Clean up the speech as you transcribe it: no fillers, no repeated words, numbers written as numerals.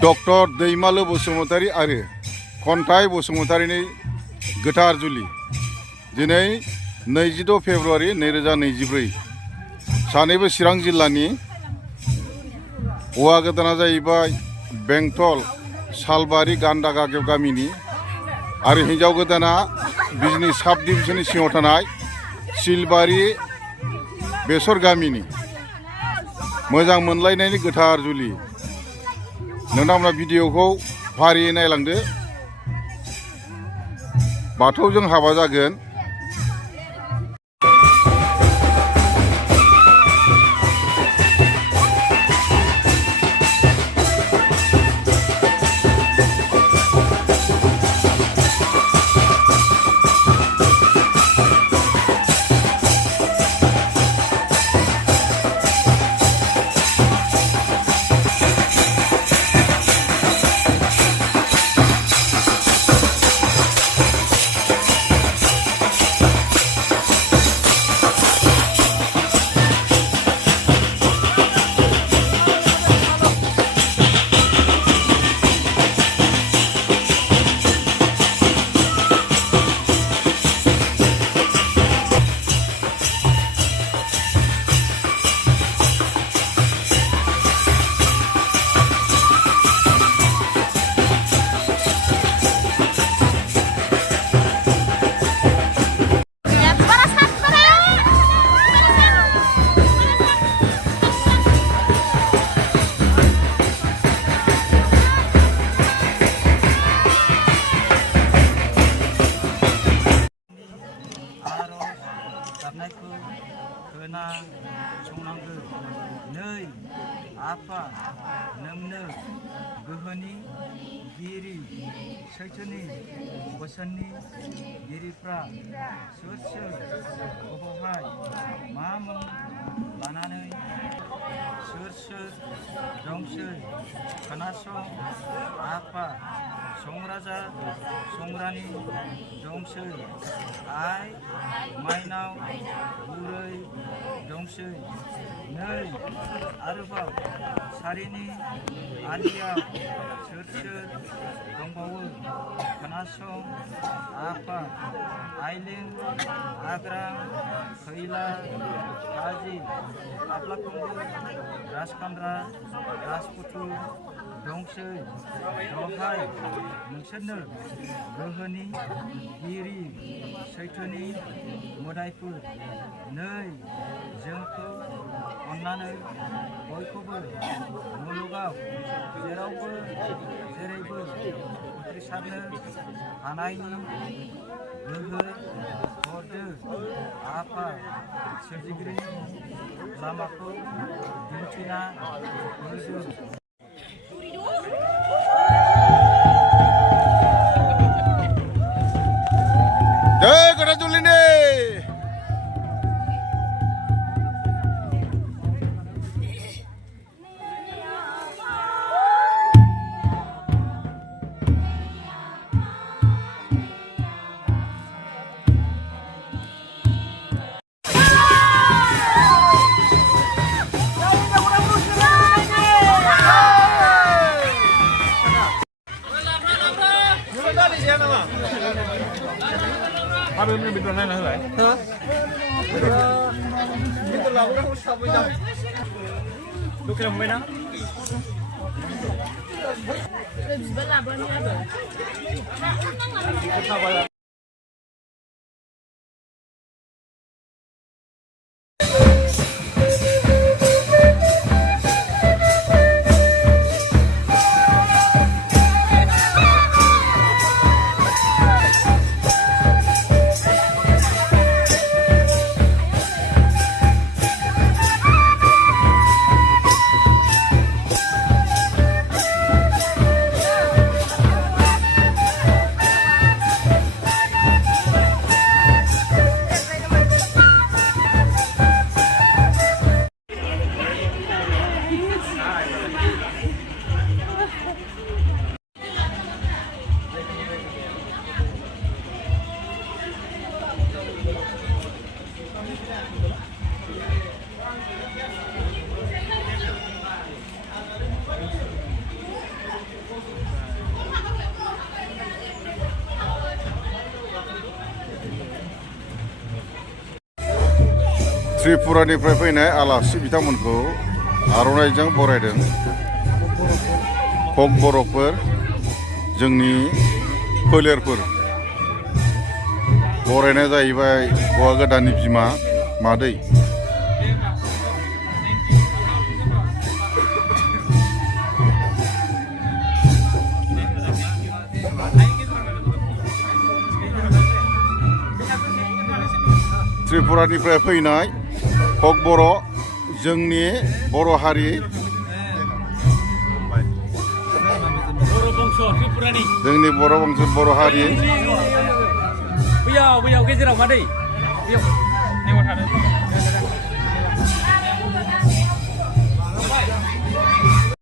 Doctor दैमालु बसुमतारी आरो खन्थाइ बसुमतारीनि गोथार जुलि दिनै 26 फेब्रुवारि 2024 सानैबो चिरां जिल्लानि हौवा गोदाना जाहैबाय बेंटल सालबारि गान्दागागेब गामिनि आरो हिन्जाव गोदाना बिजनि साब डिभिजननि सिङाव थानाय सिलबारि बेसर गामिनि मोजां मोनलायनायनि गोथार जुलि नोंथांमोना भिडिअखौ फारियै नायलांदो बाथौजों हाबा जागोन। नै आफा नोंनो गोहोनि गिरि सैथोनि बोसोननि गिरिफ्रा सोर सोर बबावहाय मा मुं लानानै सोर सोर दंसै खोनासं आफा संराजा संरानि दंसै आइ माइनाव बुरै दंसै नै आरोबाव सारिनि आलियाव सोर सोर दंबावो खोनासं आफा आइलें आग्रां खैला काजि आब्लाखुंगुर राजखान्द्रा राजपुथु दंसै दहाय नोंसोरनो गोहोनि गिरि सैथोनि मोदायफोर नै जोंखौ अन्नानै बयखौबो मुलुगाव जेरावबो जेरैबो उथ्रिसारनो हानायनि गोहो हरदो आफा सोरजिगिरिनि लामाखौ दिन्थिना होदो। जय गोथार जुलिनि Apa yang lebih benar lah, hah? Itu lah orang harus tahu jam. Lu kira mana? Lebih benar banyak ada. Kita balik. त्रिपुरानिफ्राय फैनाय आलासि बिथांमोनखौ आर'नाइजों बरायदों कक बर'फोर जोंनि फोलेरफोर बरायनाया जाहैबाय हौवा गोदाननि बिमा मादै त्रिपुरानिफ्राय फैनाय कक बर' जोंनि बर' हारि जोंनि बर' बंश बर' हारि बैयाव गेजेराव मादै बैयाव